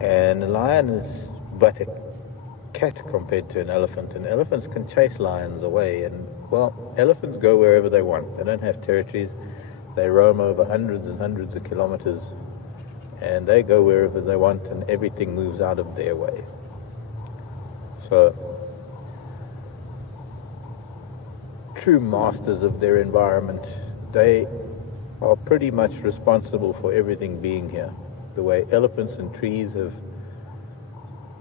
And a lion is but a cat compared to an elephant. And elephants can chase lions away. And, well, elephants go wherever they want. They don't have territories. They roam over hundreds and hundreds of kilometers. And they go wherever they want, and everything moves out of their way. So, true masters of their environment, they are pretty much responsible for everything being here. The way elephants and trees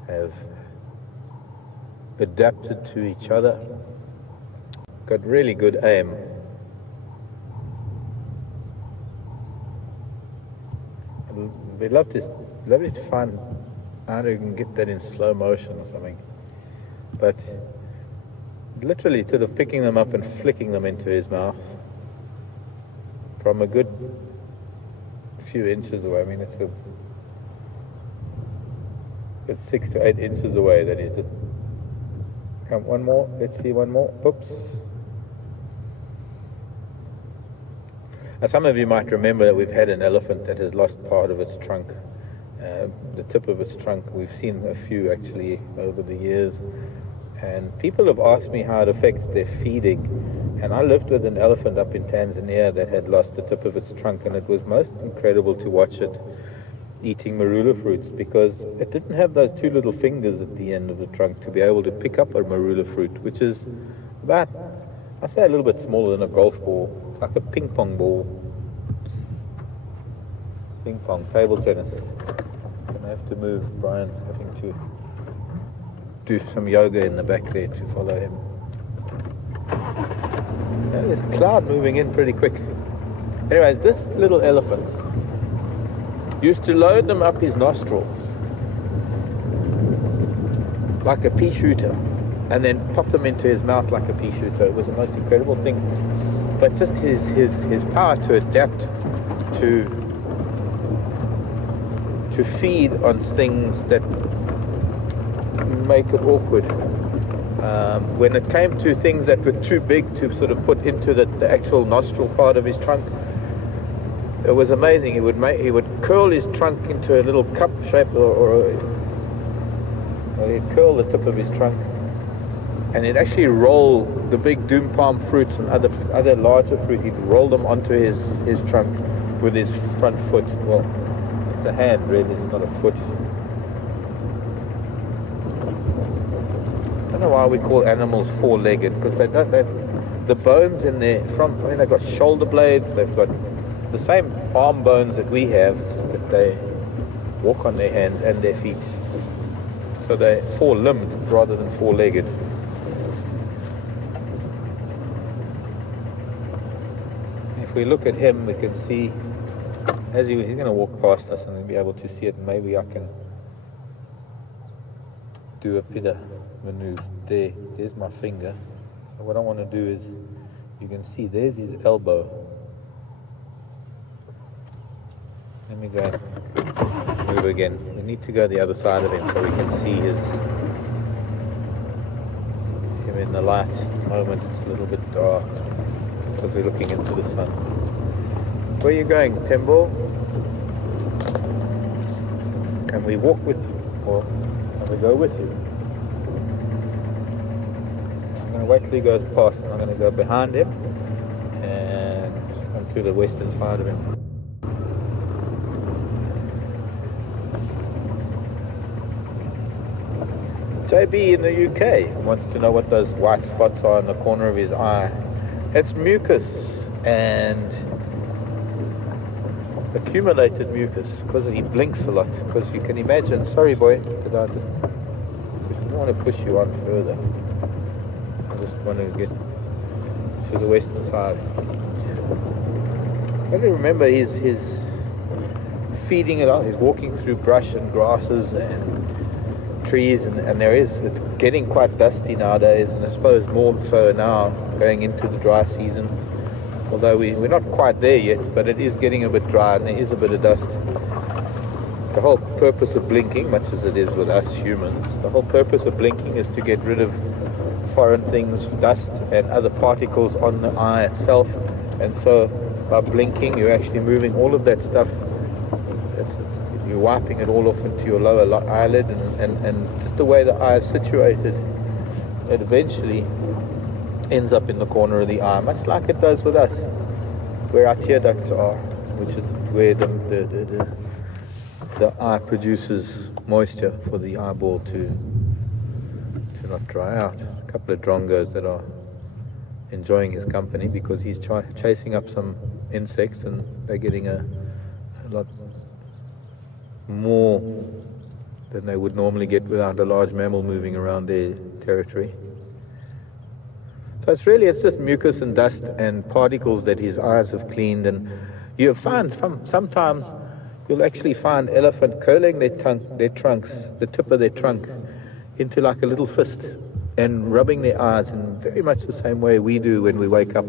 have adapted to each other, got really good aim. We'd love to find how to get that in slow motion or something. But literally sort of picking them up and flicking them into his mouth from a good few inches away. I mean, it's 6 to 8 inches away. That is just. Come, one more. Let's see, one more. Oops. Now, some of you might remember that we've had an elephant that has lost part of its trunk, the tip of its trunk. We've seen a few actually over the years, and people have asked me how it affects their feeding. And I lived with an elephant up in Tanzania that had lost the tip of its trunk, and it was most incredible to watch it eating marula fruits, because it didn't have those two little fingers at the end of the trunk to be able to pick up a marula fruit, which is about, I say, a little bit smaller than a golf ball, like a ping pong ball. Ping pong, table tennis. I'm going to have to move. Brian's having to do some yoga in the back there to follow him. Now, there's a cloud moving in pretty quick. Anyways, this little elephant used to load them up his nostrils like a pea shooter, and then pop them into his mouth like a pea shooter. It was the most incredible thing. But just his power to adapt to feed on things that make it awkward. When it came to things that were too big to sort of put into the actual nostril part of his trunk, it was amazing. He would curl his trunk into a little cup shape, or he'd curl the tip of his trunk, and he'd actually roll the big doom palm fruits and other larger fruit. He'd roll them onto his trunk with his front foot. Well, it's a hand really, it's not a foot. I don't know why we call animals four-legged, because the bones in there, they've got shoulder blades, they've got the same arm bones that we have, just that they walk on their hands and their feet. So they're four-limbed rather than four-legged. If we look at him, we can see, as he's going to walk past us and we'll be able to see it, and maybe I can do a bit of maneuver there. There's my finger. And what I want to do is, you can see there's his elbow. Let me go move again. We need to go the other side of him so we can see him in the light. At the moment it's a little bit dark because we're looking into the sun. Where are you going, Tembo? Can we walk with you, or can we go with you? I'm going to wait till he goes past, and I'm going to go behind him and onto the western side of him. JB in the UK wants to know what those white spots are in the corner of his eye. It's mucus, and accumulated mucus, because he blinks a lot. Because you can imagine, sorry boy, did I just, I don't want to push you on further. I just want to get to the western side. I don't remember he's feeding it out. He's walking through brush and grasses and trees, and it's getting quite dusty nowadays, and I suppose more so now going into the dry season, although we're not quite there yet, but it is getting a bit dry and there is a bit of dust. The whole purpose of blinking, much as it is with us humans, the whole purpose of blinking is to get rid of foreign things, dust and other particles on the eye itself, and so by blinking you're actually moving all of that stuff. you're wiping it all off into your lower eyelid, and just the way the eye is situated, it eventually ends up in the corner of the eye, much like it does with us, where our tear ducts are, which is where the eye produces moisture for the eyeball to not dry out. A couple of drongos that are enjoying his company because he's chasing up some insects, and they're getting a lot more than they would normally get without a large mammal moving around their territory. So it's just mucus and dust and particles that his eyes have cleaned. And you find sometimes you'll actually find elephant curling their trunks, the tip of their trunk, into like a little fist, and rubbing their eyes in very much the same way we do when we wake up.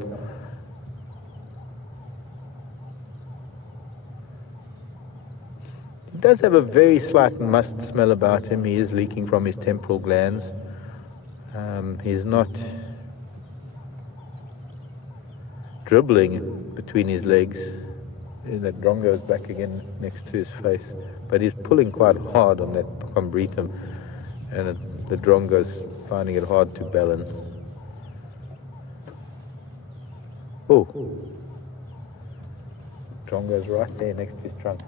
He does have a very slight must smell about him. He is leaking from his temporal glands. He's not dribbling between his legs. That drongo's back again next to his face, but he's pulling quite hard on that combretum, and the drongo's finding it hard to balance. Oh, drongo's right there next to his trunk.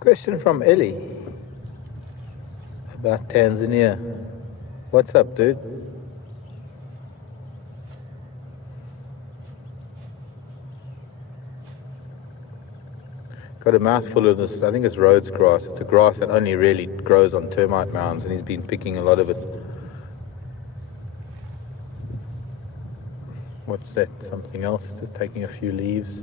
Question from Ellie about Tanzania. What's up, dude? Got a mouthful of this, I think it's Rhodes grass. It's a grass that only really grows on termite mounds, and he's been picking a lot of it. What's that? Something else? Just taking a few leaves.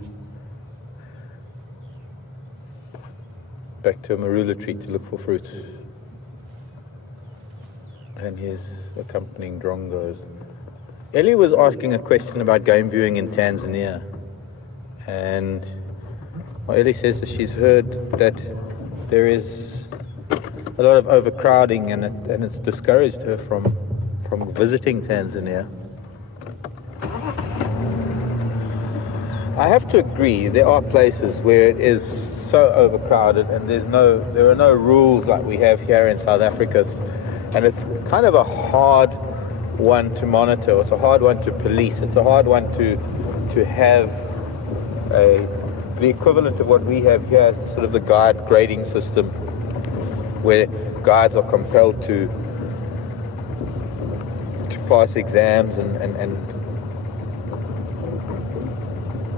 Back to a marula tree to look for fruit. And his accompanying drongos. Ellie was asking a question about game viewing in Tanzania. And Ellie says that she's heard that there is a lot of overcrowding, and it's discouraged her from visiting Tanzania. I have to agree, there are places where it is so overcrowded, and there are no rules like we have here in South Africa, and it's kind of a hard one to monitor. It's a hard one to police. It's a hard one to have the equivalent of what we have here, sort of the guide grading system, where guides are compelled to pass exams and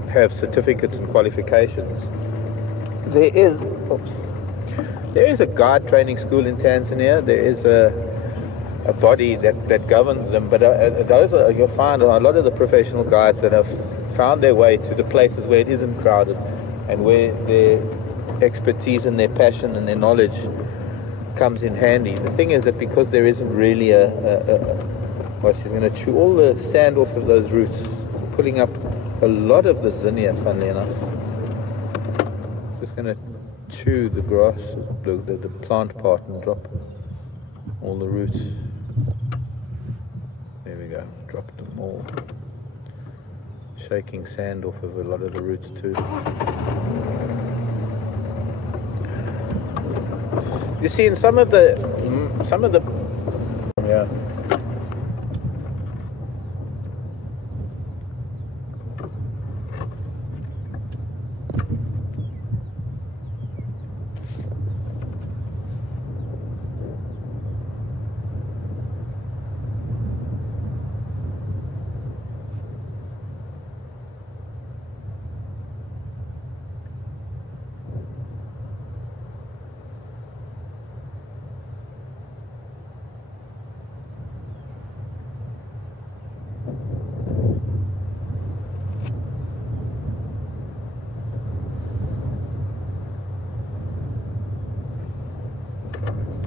have certificates and qualifications. There is a guide training school in Tanzania. There is a body that governs them, but you'll find a lot of the professional guides that have found their way to the places where it isn't crowded, and where their expertise and their passion and their knowledge comes in handy. The thing is that because there isn't really she's going to chew all the sand off of those roots, pulling up a lot of the zinnia, funnily enough. Just going to chew the grass, the plant part, and drop all the roots. There we go, dropped them all. Shaking sand off of a lot of the roots too. You see, in some of the yeah.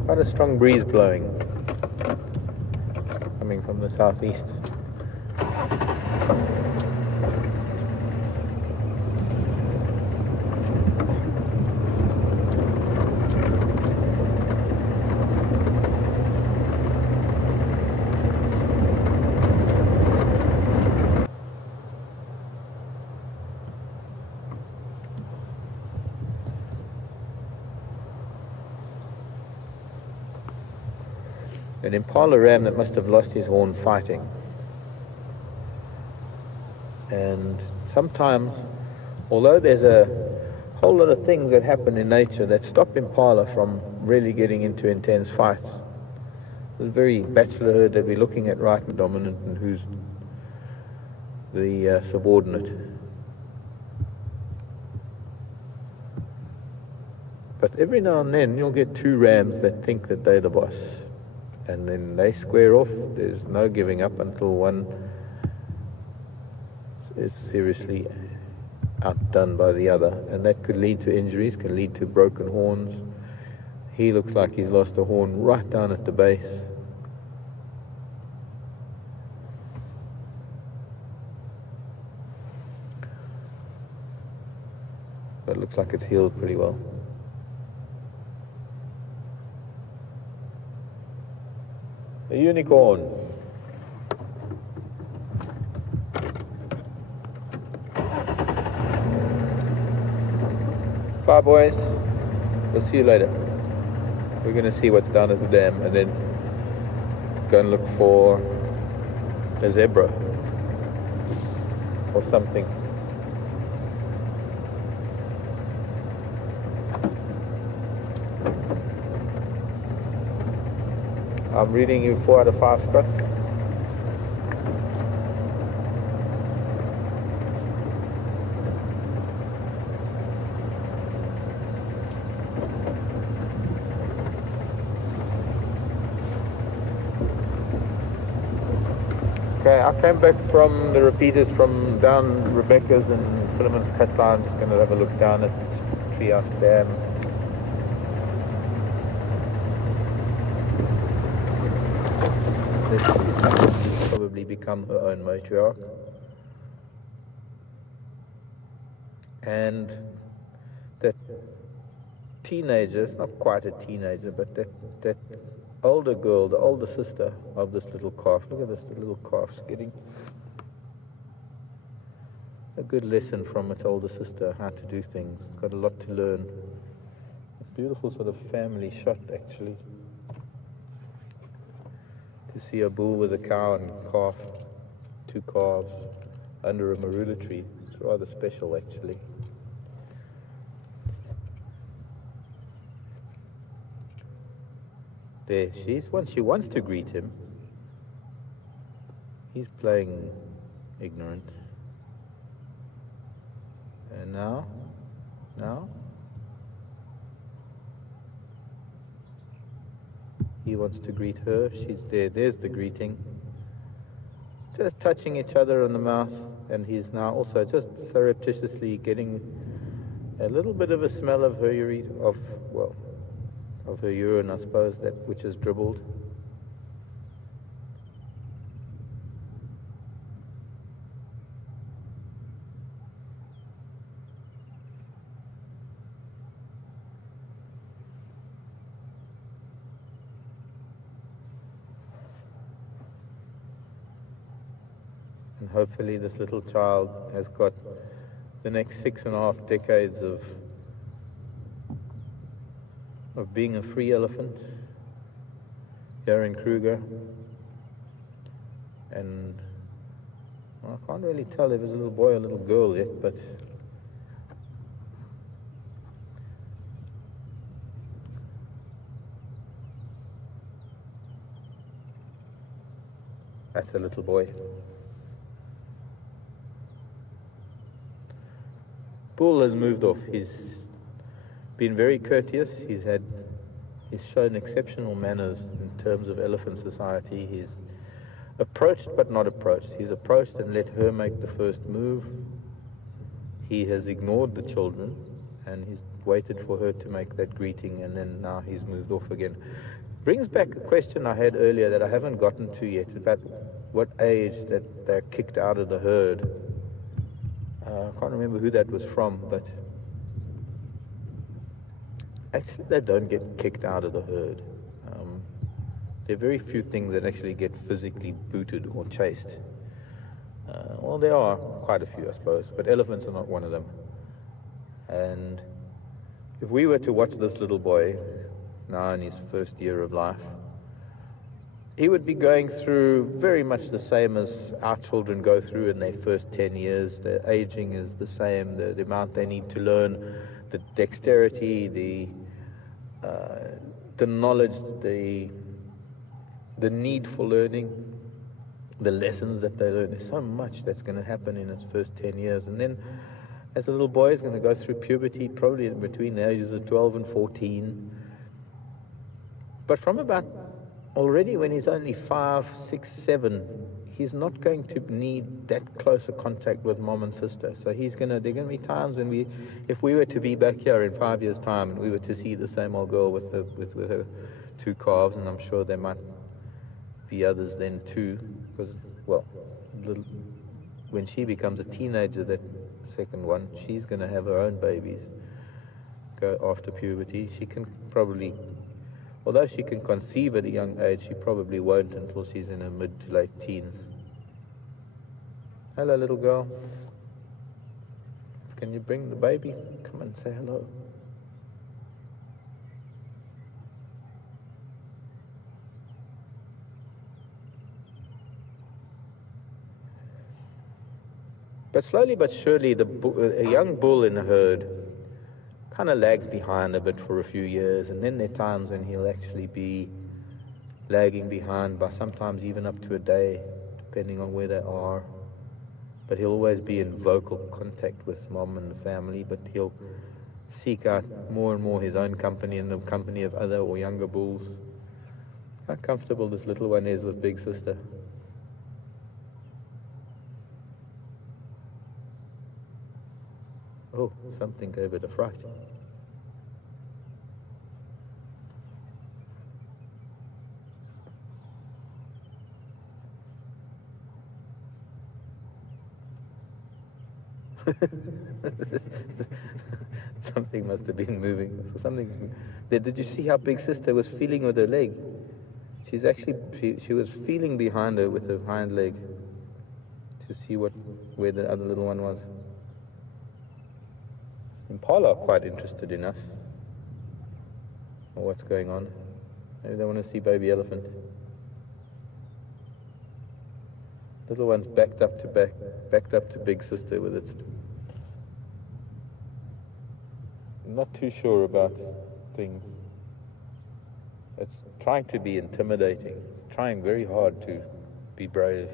quite a strong breeze blowing, coming from the southeast. An impala ram that must have lost his horn fighting. And sometimes, although there's a whole lot of things that happen in nature that stop impala from really getting into intense fights, the very bachelor herd that we're looking at right and dominant and who's the subordinate. But every now and then you'll get two rams that think that they're the boss. And then they square off. There's no giving up until one is seriously outdone by the other. And that could lead to injuries, can lead to broken horns. He looks like he's lost a horn right down at the base. But it looks like it's healed pretty well. A unicorn. Bye boys, we'll see you later. We're going to see what's down at the dam and then go and look for a zebra or something. I'm reading you 4 out of 5, Scott. Okay, I came back from the repeaters from down Rebecca's and Philemon's cut line. Just going to have a look down at Treehouse Dam. Probably become her own matriarch. And that teenager, not quite a teenager, but that older girl, the older sister of this little calf, look at this little calf's getting a good lesson from its older sister, how to do things. It's got a lot to learn. A beautiful sort of family shot, actually. To see a bull with a cow and calf, 2 calves, under a marula tree. It's rather special, actually. There she is. Once she wants to greet him, he's playing ignorant. And now? He wants to greet her. She's there. There's the greeting. Just touching each other on the mouth. And he's now also just surreptitiously getting a little bit of a smell of her urine, of her urine, I suppose, that which is dribbled. And hopefully this little child has got the next 6.5 decades of being a free elephant here in Kruger. And well, I can't really tell if it's a little boy or a little girl yet, but that's a little boy. Bull has moved off. He's been very courteous. He's shown exceptional manners in terms of elephant society. He's approached but not approached. He's approached and let her make the first move. He has ignored the children, and waited for her to make that greeting, and then now he's moved off again. Brings back a question I had earlier that I haven't gotten to yet, about what age that they're kicked out of the herd. I can't remember who that was from, but actually they don't get kicked out of the herd. There are very few things that actually get physically booted or chased. Well, there are quite a few, I suppose, but elephants are not one of them. And if we were to watch this little boy, now in his first year of life, he would be going through very much the same as our children go through in their first 10 years. Their aging is the same, the amount they need to learn, the dexterity, the knowledge, the need for learning, the lessons that they learn. There's so much that's going to happen in his first 10 years. And then as a little boy, he's going to go through puberty, probably in between the ages of 12 and 14. But from about already when he's only 5, 6, 7, he's not going to need that closer contact with mom and sister. So there are going to be times when if we were to be back here in 5 years' time and we were to see the same old girl with her 2 calves, and I'm sure there might be others then too, because, well, when she becomes a teenager, that second one, she's going to have her own babies, go after puberty. She can probably, although she can conceive at a young age, she probably won't until she's in her mid to late teens. Hello, little girl. Can you bring the baby? Come and say hello. But slowly but surely, a young bull in a herd kind of lags behind a bit for a few years, and then there are times when he'll actually be lagging behind by sometimes even up to a day, depending on where they are. But he'll always be in vocal contact with mom and the family, but he'll seek out more and more his own company and the company of other or younger bulls. How comfortable this little one is with big sister. Oh, something gave it a fright. Something must have been moving. Did you see how big sister was feeling with her leg? She was feeling behind her with her hind leg to see where the other little one was. Impala are quite interested in us, or what's going on. Maybe they want to see baby elephant. Little one's backed up to big sister with it. I'm not too sure about things. It's trying to be intimidating. It's trying very hard to be brave.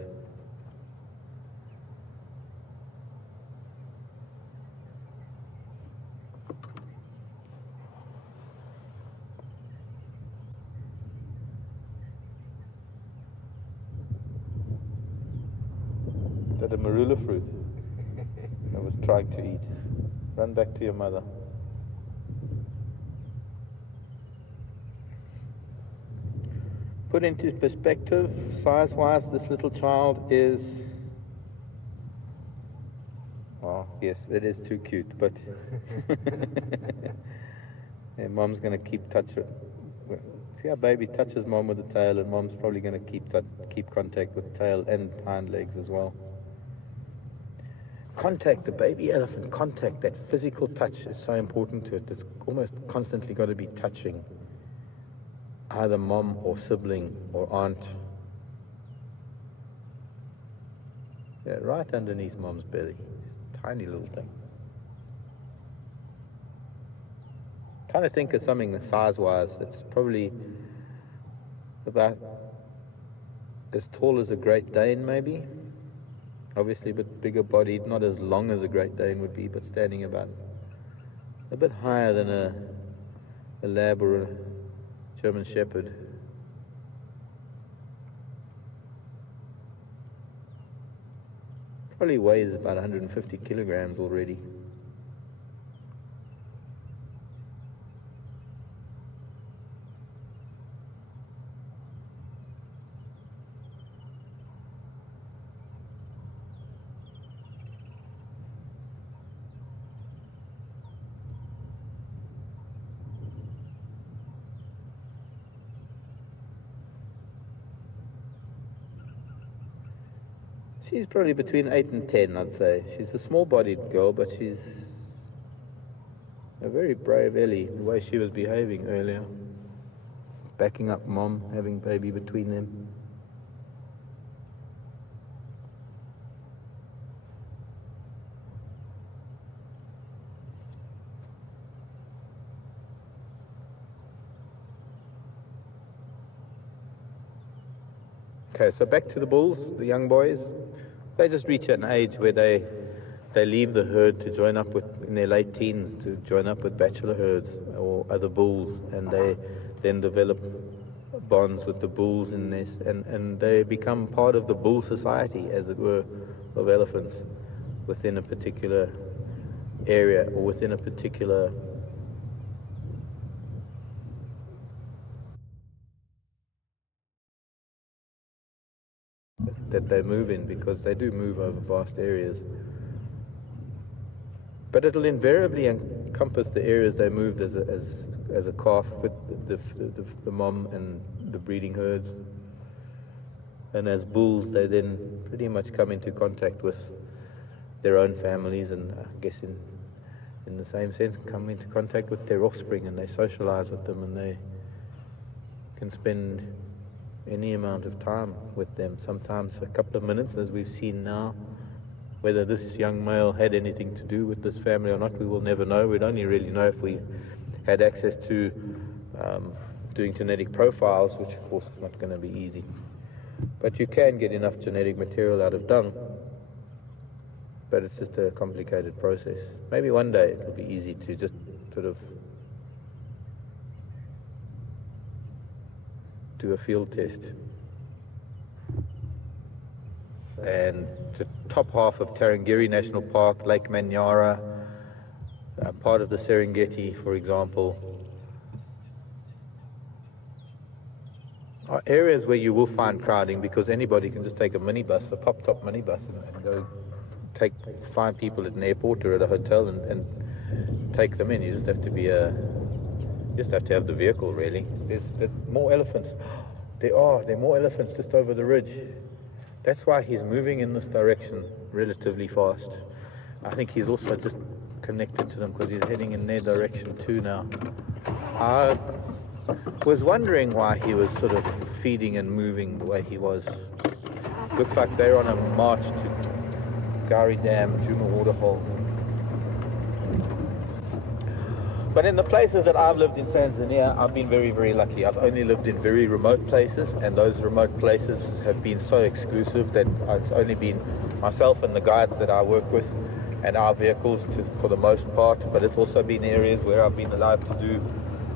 The marula fruit I was trying to eat. Run back to your mother. Put into perspective, size-wise, this little child is, oh yes, it is too cute, but yeah, mom's going to keep touching. See how baby touches mom with the tail, and mom's probably going to keep contact with tail and hind legs as well. Contact, the baby elephant, contact, that physical touch is so important to it. It's almost constantly got to be touching either mom or sibling or aunt. Yeah, right underneath mom's belly. Tiny little thing. Trying to think of something size-wise. It's probably about as tall as a Great Dane, maybe. Obviously a bit bigger bodied, not as long as a Great Dane would be, but standing about a bit higher than a lab or a German Shepherd. Probably weighs about 150 kilograms already. She's probably between 8 and 10, I'd say. She's a small-bodied girl, but she's a very brave Ellie, the way she was behaving earlier. Backing up mom, having baby between them. Okay, so back to the bulls, the young boys. They just reach an age where they leave the herd to join up with, in their late teens, to join up with bachelor herds or other bulls, and they then develop bonds with the bulls in this, and they become part of the bull society, as it were, of elephants within a particular area or within a particular that they move in, because they do move over vast areas. But it'll invariably encompass the areas they moved as a calf with the mom and the breeding herds. And as bulls, they then pretty much come into contact with their own families, and I guess in the same sense come into contact with their offspring, and they socialize with them, and they can spend any amount of time with them, sometimes a couple of minutes, as we've seen now. Whether this young male had anything to do with this family or not, we will never know. We'd only really know if we had access to doing genetic profiles, which of course is not going to be easy. But you can get enough genetic material out of dung, but it's just a complicated process. Maybe one day it'll be easy to just sort of do a field test. And the top half of Tarangire National Park, Lake Manyara, part of the Serengeti, for example, are areas where you will find crowding, because anybody can just take a minibus, a pop-top minibus, and go find people at an airport or at a hotel and take them in. You just have to be have the vehicle, really. There's more elephants. There are more elephants just over the ridge. That's why he's moving in this direction relatively fast. I think he's also just connected to them because he's heading in their direction too now. I was wondering why he was sort of feeding and moving the way he was. Looks like they're on a march to Gari Dam, Juma Waterhole. But in the places that I've lived in Tanzania, I've been very, very lucky. I've only lived in very remote places, and those remote places have been so exclusive that it's only been myself and the guides that I work with and our vehicles for the most part. But it's also been areas where I've been allowed to do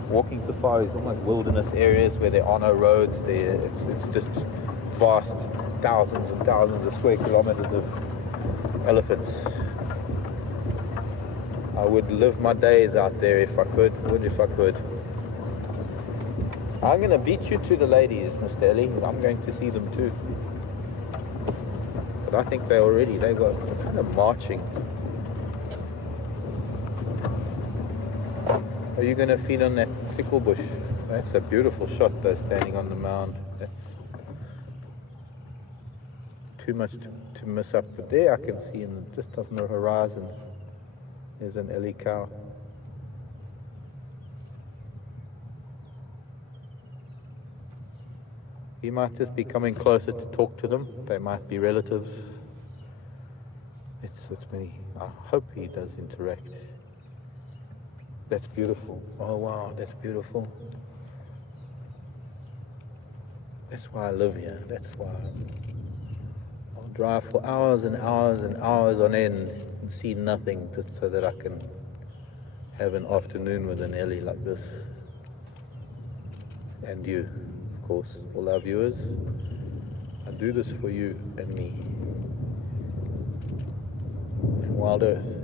walking safaris, almost wilderness areas where there are no roads. It's just vast, thousands and thousands of square kilometers of elephants. I would live my days out there if I could, I'm going to beat you to the ladies, Mr. Ellie. I'm going to see them too. But I think they're kind of marching. Are you going to feed on that sickle bush? That's a beautiful shot though, standing on the mound. That's too much to miss up. But there I can see just on the horizon, there's an Ellie cow. He might just be coming closer to talk to them. They might be relatives. It's me. I hope he does interact. That's beautiful. Oh wow, that's beautiful. That's why I live here. That's why I'll drive for hours and hours and hours on end and see nothing, just so that I can have an afternoon with an Ellie like this. And you, of course, all our viewers. I do this for you and me. And WildEarth.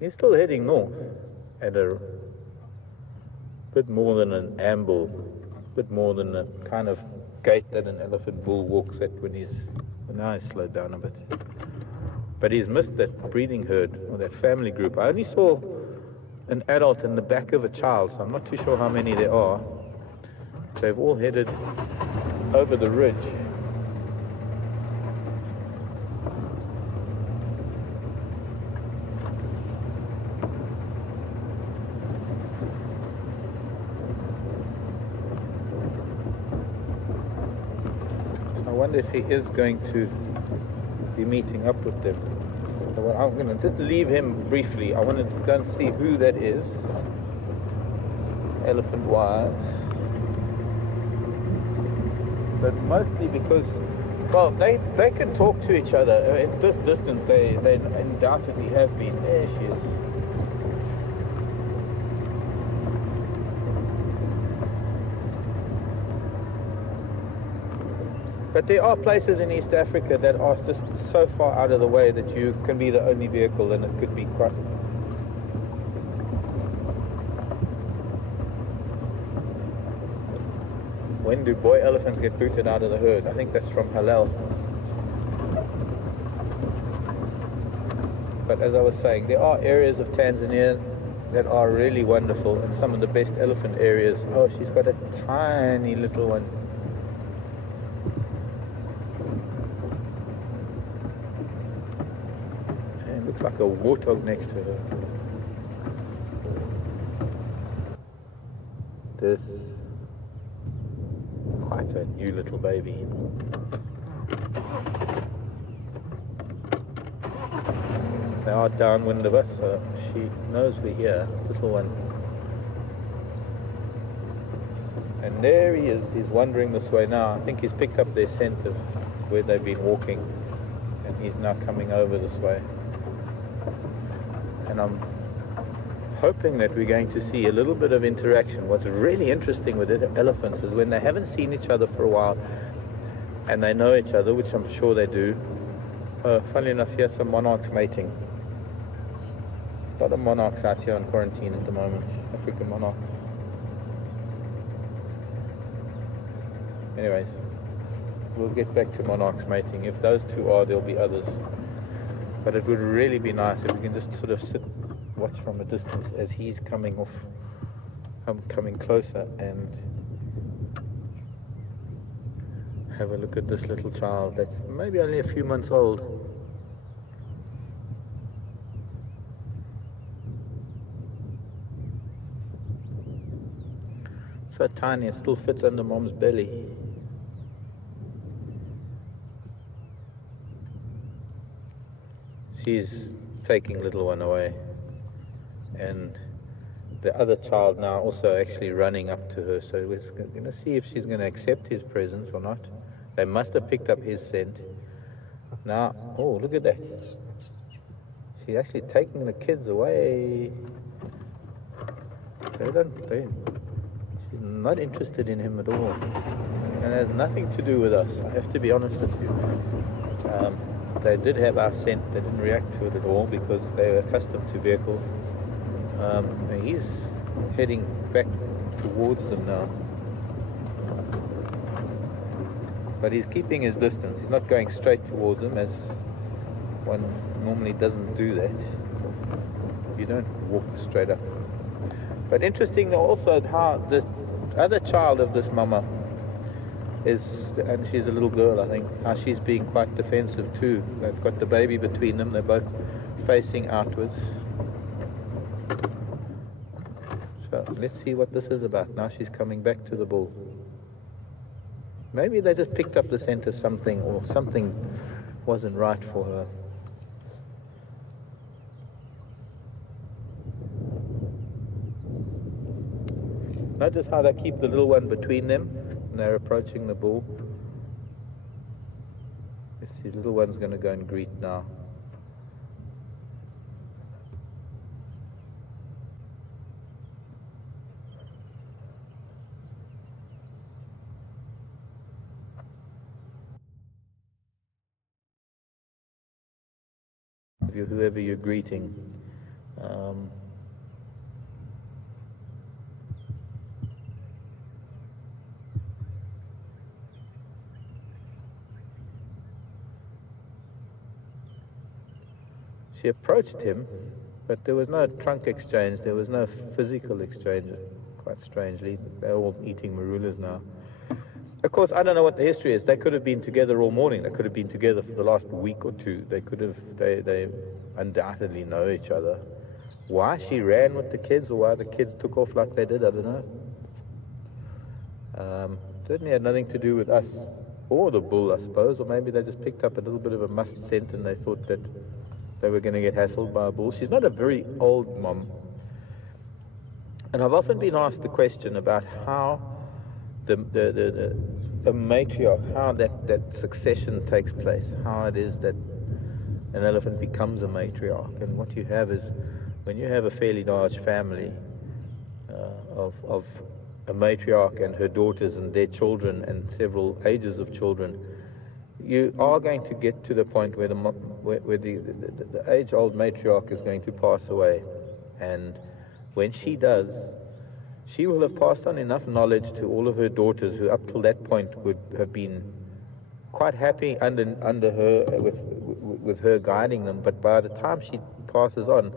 He's still heading north at a bit more than an amble, bit more than a kind of gait that an elephant bull walks at when he's, now he's slowed down a bit. But he's missed that breeding herd, or that family group. I only saw an adult in the back of a child, so I'm not too sure how many there are. They've all headed over the ridge. I wonder if he is going to be meeting up with them. So I'm going to just leave him briefly. I want to go and see who that is, elephant-wise. But mostly because, well, they can talk to each other. At this distance, they undoubtedly have been. There she is. But there are places in East Africa that are just so far out of the way that you can be the only vehicle, and it could be quite... When do boy elephants get booted out of the herd? I think that's from halal. But as I was saying, there are areas of Tanzania that are really wonderful, and some of the best elephant areas. Oh, she's got a tiny little one. Looks like a warthog next to her. This quite a new little baby. They are downwind of us, so she knows we're here, little one. And there he is, he's wandering this way now. I think he's picked up their scent of where they've been walking, and he's now coming over this way. And I'm hoping that we're going to see a little bit of interaction. What's really interesting with elephants is when they haven't seen each other for a while and they know each other, which I'm sure they do. Funnily enough, here's some monarchs mating. A lot of monarchs out here on quarantine at the moment, African monarchs. Anyways, we'll get back to monarchs mating. If those two are, there'll be others. But it would really be nice if we can just sort of sit, watch from a distance as he's coming off. I'm coming closer and have a look at this little child that's maybe only a few months old. So tiny, it still fits under mom's belly. She's taking little one away, and the other child now also actually running up to her, so we're going to see if she's going to accept his presence or not. They must have picked up his scent. Now, oh, look at that. She's actually taking the kids away. She's not interested in him at all, and it has nothing to do with us. I have to be honest with you. They did have our scent. They didn't react to it at all because they were accustomed to vehicles. He's heading back towards them now. But he's keeping his distance. He's not going straight towards them, as one normally doesn't do that. You don't walk straight up. But interesting also how the other child of this mama is, and she's a little girl, I think, how she's being quite defensive too. They've got the baby between them. They're both facing outwards. So let's see what this is about. Now she's coming back to the bull. Maybe they just picked up the scent of something, or something wasn't right for her. Notice how they keep the little one between them when they're approaching the bull. Let's see, the little one's going to go and greet now. Whoever you're greeting, Um, She approached him, but there was no trunk exchange, there was no physical exchange, quite strangely. They're all eating marulas now. Of course, I don't know what the history is. They could have been together all morning. They could have been together for the last week or two. They undoubtedly know each other. Why she ran with the kids, or why the kids took off like they did, I don't know. Certainly had nothing to do with us, or the bull, I suppose, or maybe they just picked up a little bit of a must scent and they thought that they were going to get hassled by a bull. She's not a very old mom. And I've often been asked the question about how the matriarch, how that succession takes place, how it is that an elephant becomes a matriarch. And what you have is, when you have a fairly large family of a matriarch and her daughters and their children and several ages of children, you are going to get to the point where the age-old matriarch is going to pass away. And when she does, she will have passed on enough knowledge to all of her daughters, who up till that point would have been quite happy under her, with her guiding them. But by the time she passes on,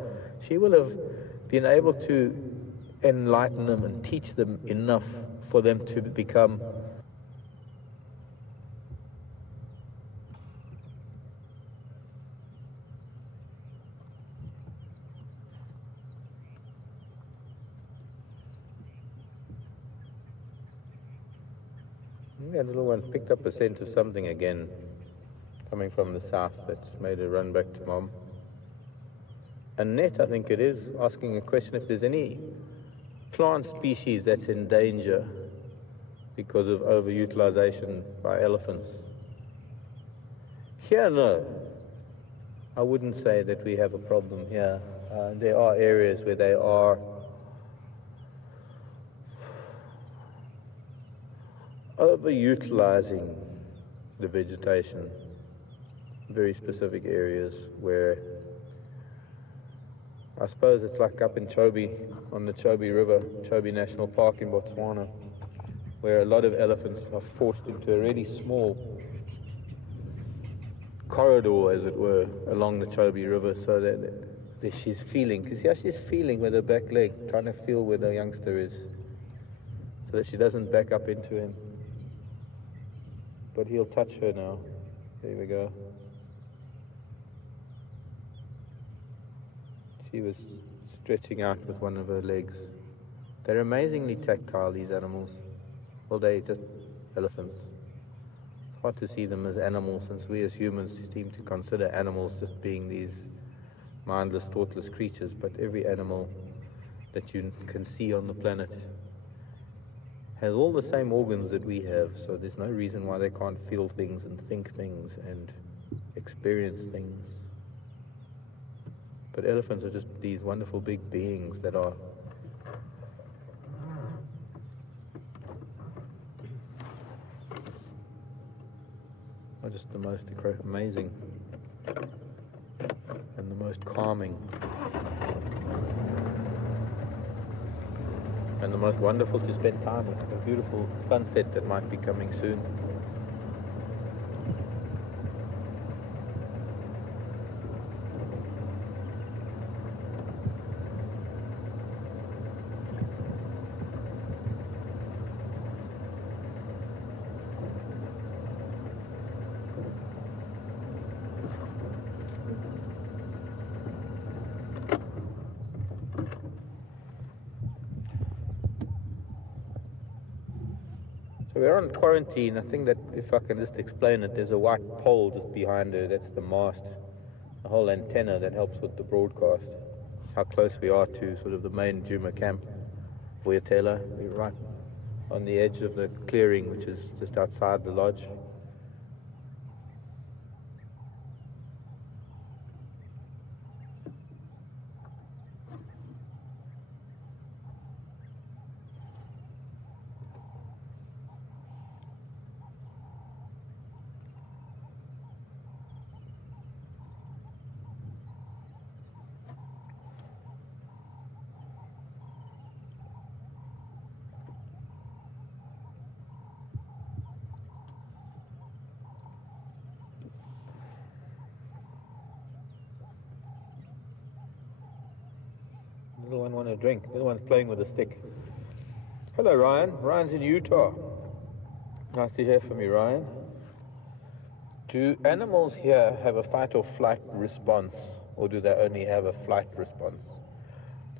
she will have been able to enlighten them and teach them enough for them to become that little one picked up a scent of something again, coming from the south, that's made her run back to mom. Annette, I think it is, asking a question if there's any plant species that's in danger because of overutilization by elephants. Here, no. I wouldn't say that we have a problem here. There are areas where they are overutilizing the vegetation, very specific areas where, I suppose it's like up in Chobe, on the Chobe River, Chobe National Park in Botswana, where a lot of elephants are forced into a really small corridor, as it were, along the Chobe River, so that she's feeling, because yeah, she's feeling with her back leg, trying to feel where the youngster is, so that she doesn't back up into him. But he'll touch her now. There we go. She was stretching out with one of her legs. They're amazingly tactile, these animals. Well, they're just elephants. It's hard to see them as animals, since we as humans seem to consider animals just being these mindless, thoughtless creatures. But every animal that you can see on the planet has all the same organs that we have, so there's no reason why they can't feel things and think things and experience things. But elephants are just these wonderful big beings that are just the most amazing and the most calming and the most wonderful to spend time with. A beautiful sunset that might be coming soon. We're on quarantine. I think that if I can just explain it, there's a white pole just behind her. That's the mast, the whole antenna that helps with the broadcast. It's how close we are to sort of the main Djuma camp, Vuyatela. We're right on the edge of the clearing, which is just outside the lodge. want a drink. The other one's playing with a stick. Hello, Ryan. Ryan's in Utah. Nice to hear from you, Ryan. Do animals here have a fight or flight response, or do they only have a flight response?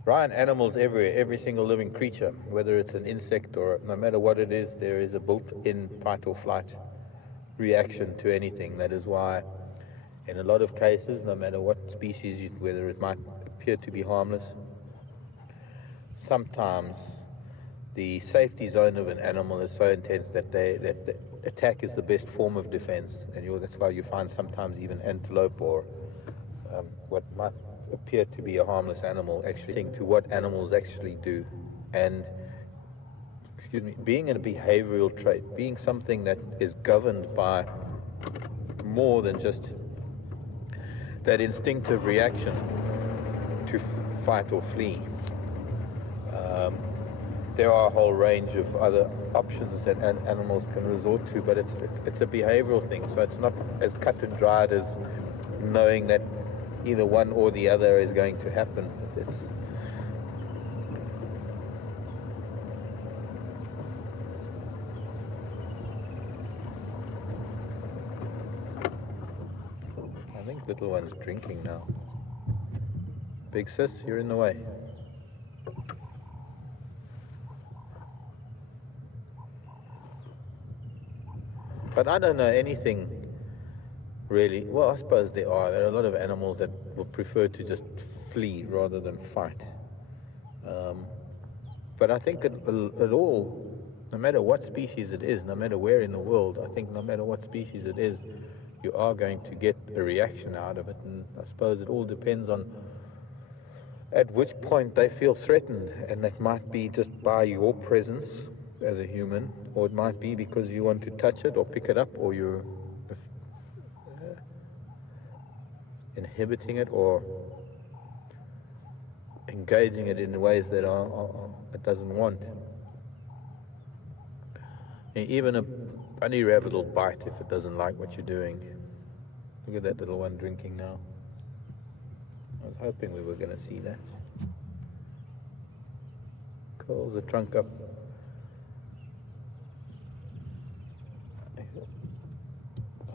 Ryan, animals everywhere, every single living creature, whether it's an insect or no matter what it is, there is a built-in fight or flight reaction to anything. That is why in a lot of cases, no matter what species, whether it might appear to be harmless, sometimes the safety zone of an animal is so intense that that attack is the best form of defense. And that's why you find sometimes even antelope or what might appear to be a harmless animal actually think to what animals actually do. And being a behavioral trait, being something that is governed by more than just that instinctive reaction to fight or flee. There are a whole range of other options that animals can resort to, but it's a behavioral thing, so it's not as cut and dried as knowing that either one or the other is going to happen. I think little one's drinking now. Big sis, you're in the way. But I don't know anything really. Well, I suppose there are a lot of animals that will prefer to just flee rather than fight. But I think it all, no matter what species it is, no matter where in the world, I think no matter what species it is, you are going to get a reaction out of it. And I suppose it all depends on at which point they feel threatened, and that might be just by your presence as a human, or it might be because you want to touch it or pick it up, or you're inhibiting it or engaging it in ways that it doesn't want. And even a bunny rabbit will bite if it doesn't like what you're doing. Look at that little one drinking now. I was hoping we were going to see that. Curls the trunk up.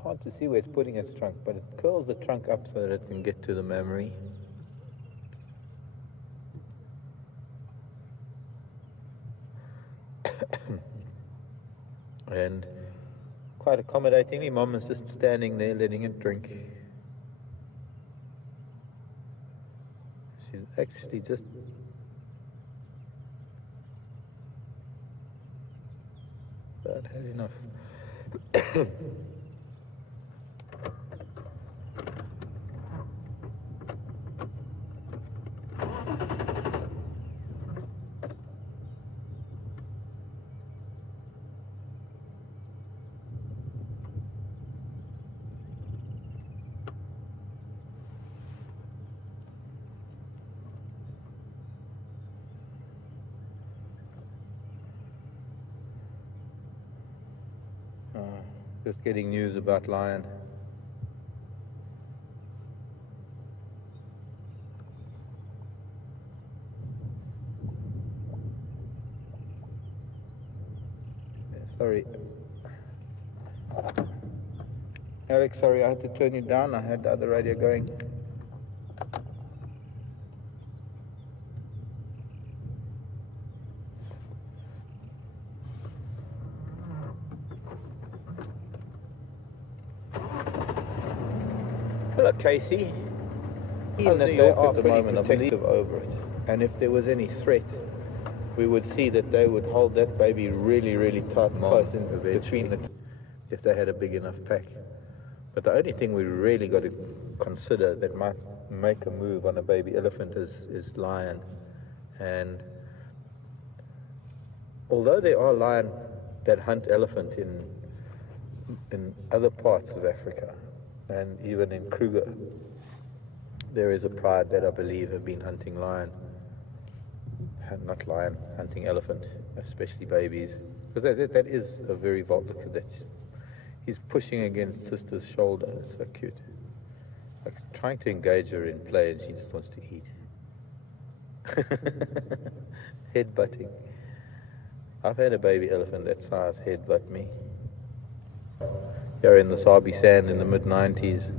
Hard to see where it's putting its trunk, but it curls the trunk up so that it can get to the memory. And quite accommodatingly, Mom is just standing there letting it drink. She's actually just about had enough. Just getting news about lion. Sorry. Alex, sorry, I had to turn you down. I had the other radio going. Hello, Casey. In that they are pretty protective over it. And if there was any threat, we would see that they would hold that baby really, really tight, close in between it, if they had a big enough pack. But the only thing we really got to consider that might make a move on a baby elephant is lion. And although there are lion that hunt elephant in other parts of Africa, and even in Kruger, there is a pride that I believe have been hunting lion. Not lion, hunting elephant, especially babies. Because that is a very look at that. He's pushing against sister's shoulder. It's so cute. Like trying to engage her in play, and she just wants to eat. Headbutting. I've had a baby elephant that size headbutt me. Here in the Sabi Sand in the mid-90s.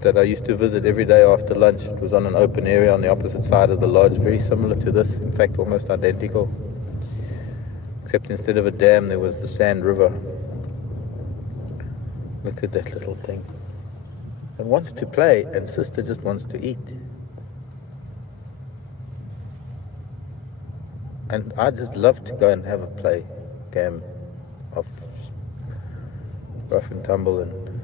That I used to visit every day after lunch. It was on an open area on the opposite side of the lodge, very similar to this, in fact almost identical. Except instead of a dam there was the sand river. Look at that little thing. It wants to play and sister just wants to eat. And I just love to go and have a play game of rough and tumble and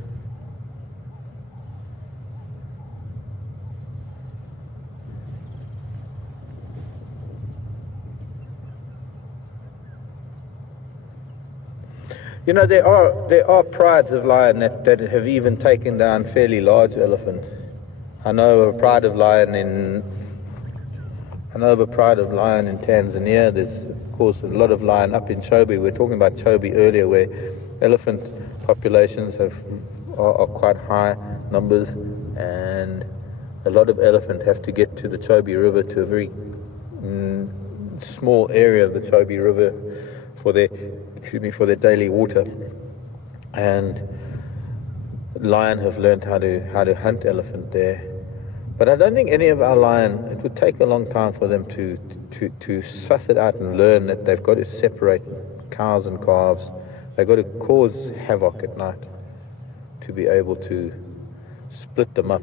you know, there are prides of lion that have even taken down fairly large elephants. I know of a pride of lion in Tanzania. There's of course a lot of lion up in Chobe. We were talking about Chobe earlier, where elephant populations are quite high numbers, and a lot of elephant have to get to the Chobe River, to a very small area of the Chobe River for their daily water. And lion have learned how to hunt elephant there. But I don't think any of our lion, it would take a long time for them to suss it out and learn that they've got to separate cows and calves. They've got to cause havoc at night to be able to split them up.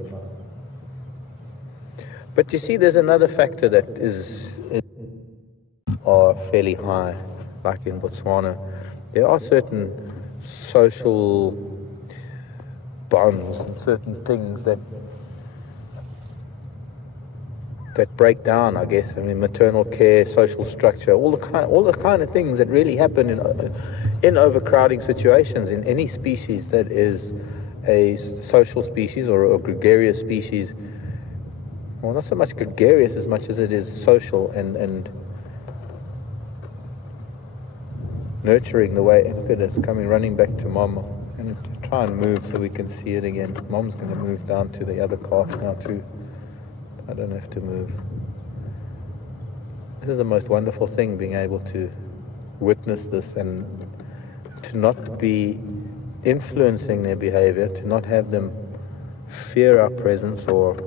But you see, there's another factor that are fairly high, like in Botswana. There are certain social bonds and certain things that break down, I guess. I mean, maternal care, social structure, all the kind of things that really happen in overcrowding situations in any species that is a social species or a gregarious species. Well, not so much gregarious as much as it is social and nurturing the way. Look at it, it's coming running back to Mom. I'm going to try and move so we can see it again. Mom's going to move down to the other calf now too. I don't have to move. This is the most wonderful thing, being able to witness this and to not be influencing their behavior, to not have them fear our presence or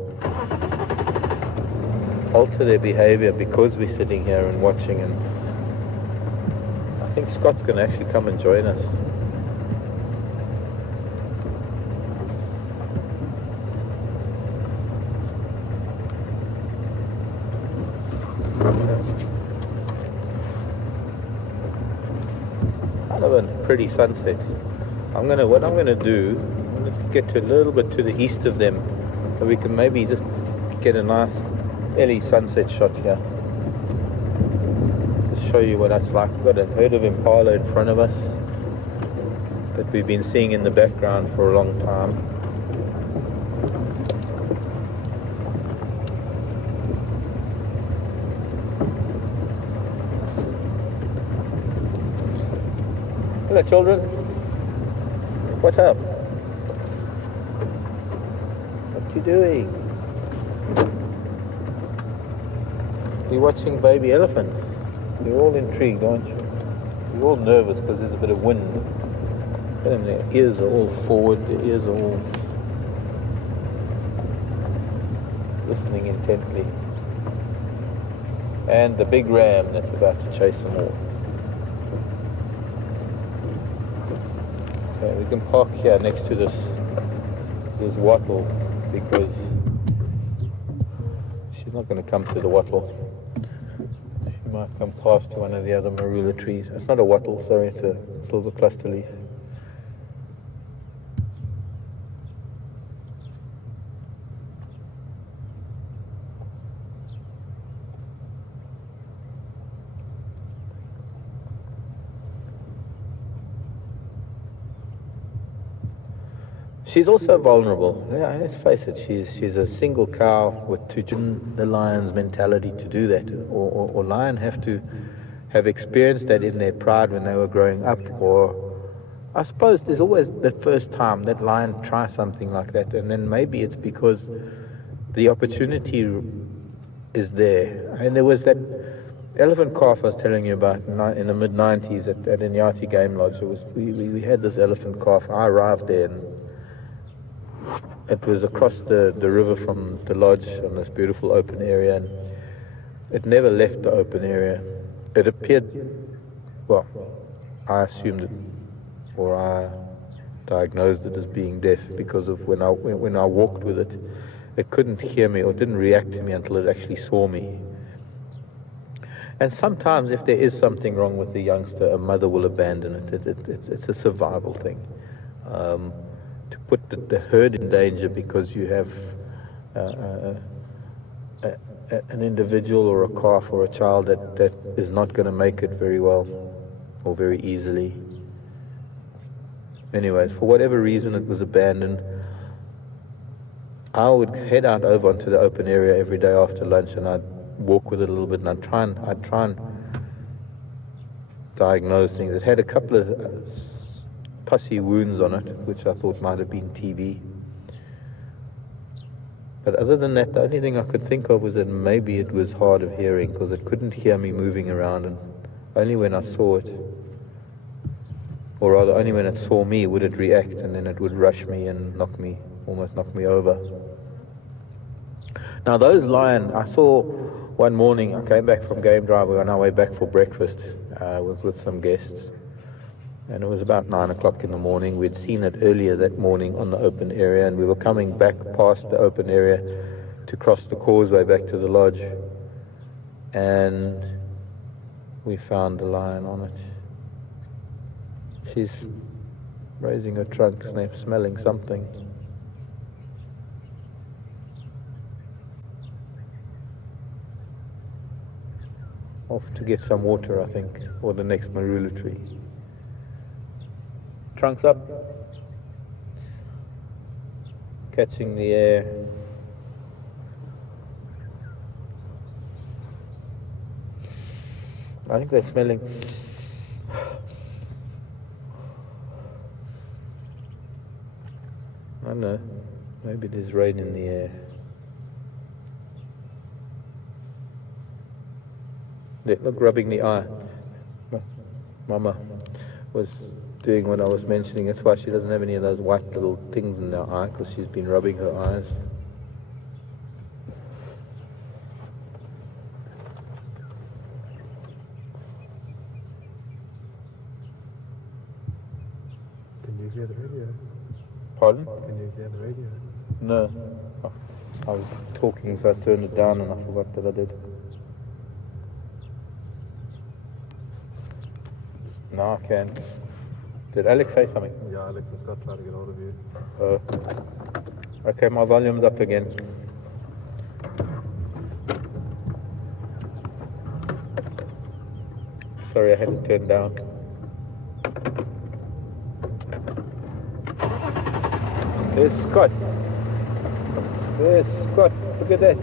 alter their behavior because we're sitting here and watching. And I think Scott's going to actually come and join us. Kind of a pretty sunset. What I'm gonna do, I'm gonna just get to a little bit to the east of them, so we can maybe just get a nice early sunset shot here. Just show you what that's like. We've got a herd of impala in front of us that we've been seeing in the background for a long time. Hello, children. What's up? What you doing? You're watching baby elephants. You're all intrigued, aren't you? You're all nervous because there's a bit of wind. And their ears are all forward. Their ears are all listening intently. And the big ram that's about to chase them all. We can park here next to this wattle because she's not going to come to the wattle. She might come past to one of the other marula trees. It's not a wattle, sorry, it's a silver cluster leaf. She's also vulnerable. Yeah, let's face it. She's a single cow with two children. The lion's mentality to do that, or lion have to have experienced that in their pride when they were growing up. Or I suppose there's always that first time that lion tries something like that, and then maybe it's because the opportunity is there. And there was that elephant calf I was telling you about in the mid-90s at Inyati Game Lodge. We had this elephant calf. I arrived there, and it was across the river from the lodge on this beautiful open area, and it never left the open area. It appeared, well, I assumed it, or I diagnosed it as being deaf because of when I walked with it, it couldn't hear me or didn't react to me until it actually saw me. And sometimes if there is something wrong with the youngster, a mother will abandon it. It's a survival thing. To put the herd in danger because you have an individual or a calf or a child that is not going to make it very well or very easily. Anyways, for whatever reason it was abandoned. I would head out over onto the open area every day after lunch, and I'd walk with it a little bit, and I'd try and diagnose things. It had a couple of pussy wounds on it, which I thought might have been TB. But other than that, the only thing I could think of was that maybe it was hard of hearing, because it couldn't hear me moving around, and only when I saw it, or rather only when it saw me, would it react, and then it would rush me and almost knock me over. Now those lion, I saw one morning, I came back from game drive, we were on our way back for breakfast. I was with some guests, and it was about 9 o'clock in the morning. We'd seen it earlier that morning on the open area, and we were coming back past the open area to cross the causeway back to the lodge, and we found the lion on it. She's raising her trunk, smelling something. Off to get some water, I think, or the next marula tree. Trunks up, catching the air. I think they're smelling. I don't know, maybe there's rain in the air. Look, rubbing the eye. Mama was doing what I was mentioning. That's why she doesn't have any of those white little things in her eye, because she's been rubbing her eyes. Can you hear the radio? Pardon? Can you hear the radio? No. Oh, I was talking, so I turned it down and I forgot that I did. No, I can. Did Alex say something? Yeah, Alex has got trying to get hold of you. Okay, my volume's up again. Sorry, I had it turned down. There's Scott. There's Scott. Look at that.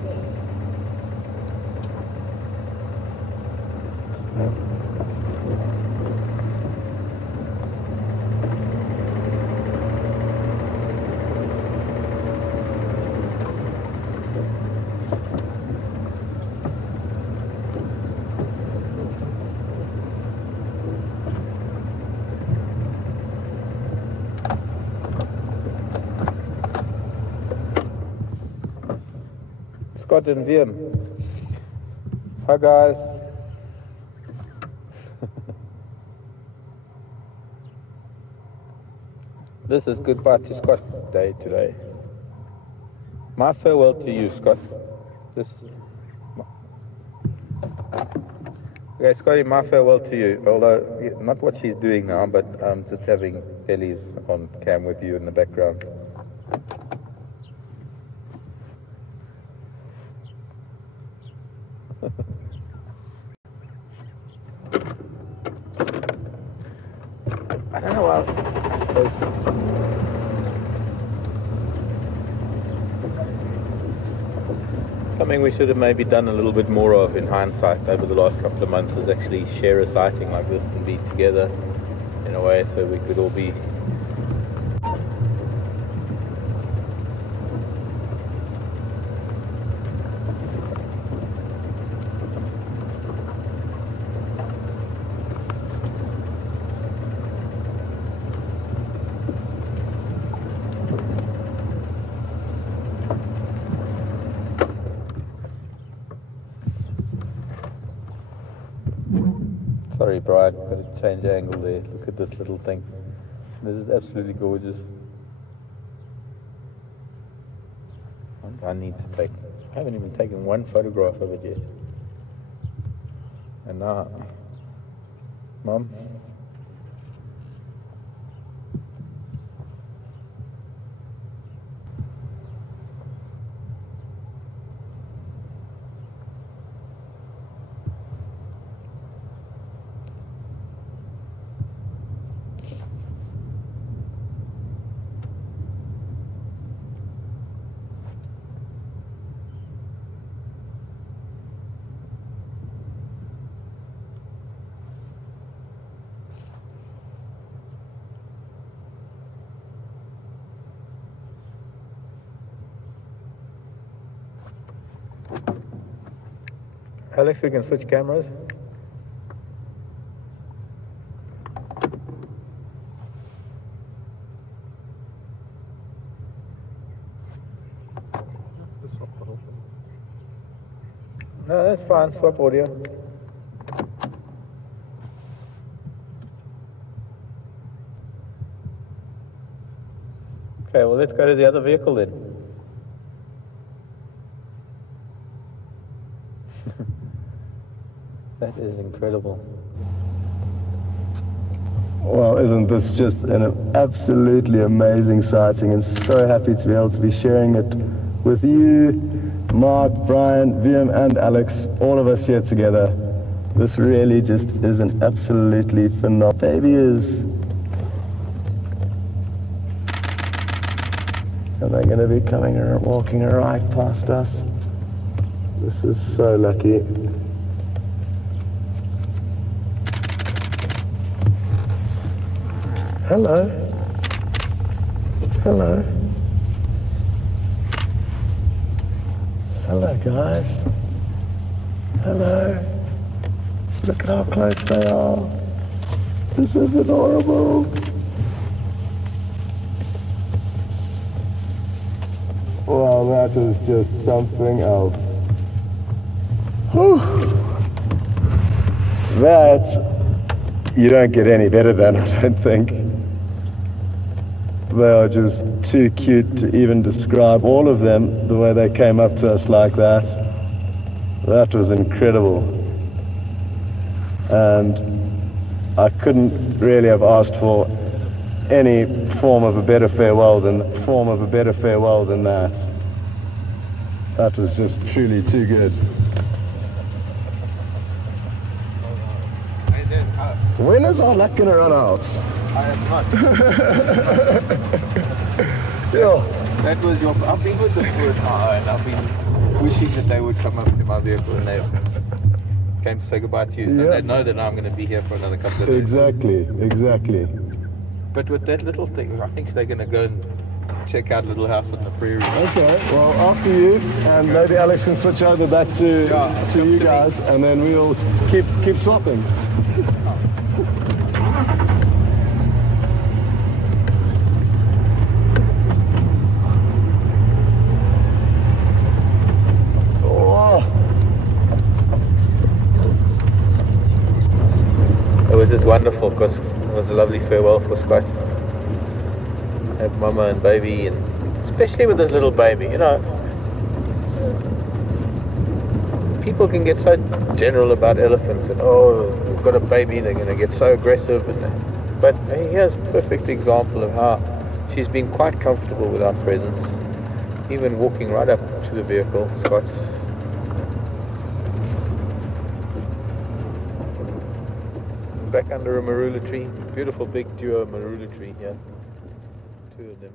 Scott and Wiem. Hi guys. This is goodbye to Scott Day today. My farewell to you, Scott. Okay, Scotty, my farewell to you. Although not what she's doing now, but just having Ellie's on cam with you in the background. I don't know why. I suppose something we should have maybe done a little bit more of in hindsight over the last couple of months is actually share a sighting like this and be together in a way so we could all be Sorry, Brian, got to change angle there. Look at this little thing. This is absolutely gorgeous. I need to take, I haven't even taken one photograph of it yet. And now, Mum, Alex, we can switch cameras. No, that's fine. Swap audio. Okay, well, let's go to the other vehicle then. That is incredible. Well, isn't this just an absolutely amazing sighting, and so happy to be able to be sharing it with you, Marc, Brian, VM and Alex, all of us here together. This really just is an absolutely phenomenal baby is. And they're going to be coming or walking right past us. This is so lucky. Hello. Hello. Hello, guys. Hello. Look at how close they are. This is adorable. Wow, that is just something else. Whew. That, you don't get any better than, I don't think. They are just too cute to even describe, all of them, the way they came up to us like that. That was incredible. And I couldn't really have asked for any form of a better farewell than that. That was just truly too good. When is our luck gonna run out? I am not. Yeah. That was your. I've been with them for an hour and I've been wishing that they would come up to my vehicle and they came to say goodbye to you. Yeah. And they know that I'm going to be here for another couple of days. Exactly. But with that little thing, I think they're going to go and check out Little House on the Prairie. Okay, well, after you, and maybe Alex can switch over back to you guys, and then we'll keep swapping. It was just wonderful because it was a lovely farewell for Scott. Have mama and baby, and especially with this little baby, you know, people can get so general about elephants and we've got a baby, they're going to get so aggressive, but here's a perfect example of how she's been quite comfortable with our presence, even walking right up to the vehicle, Scott's. Back under a marula tree, beautiful big duo marula tree here, two of them.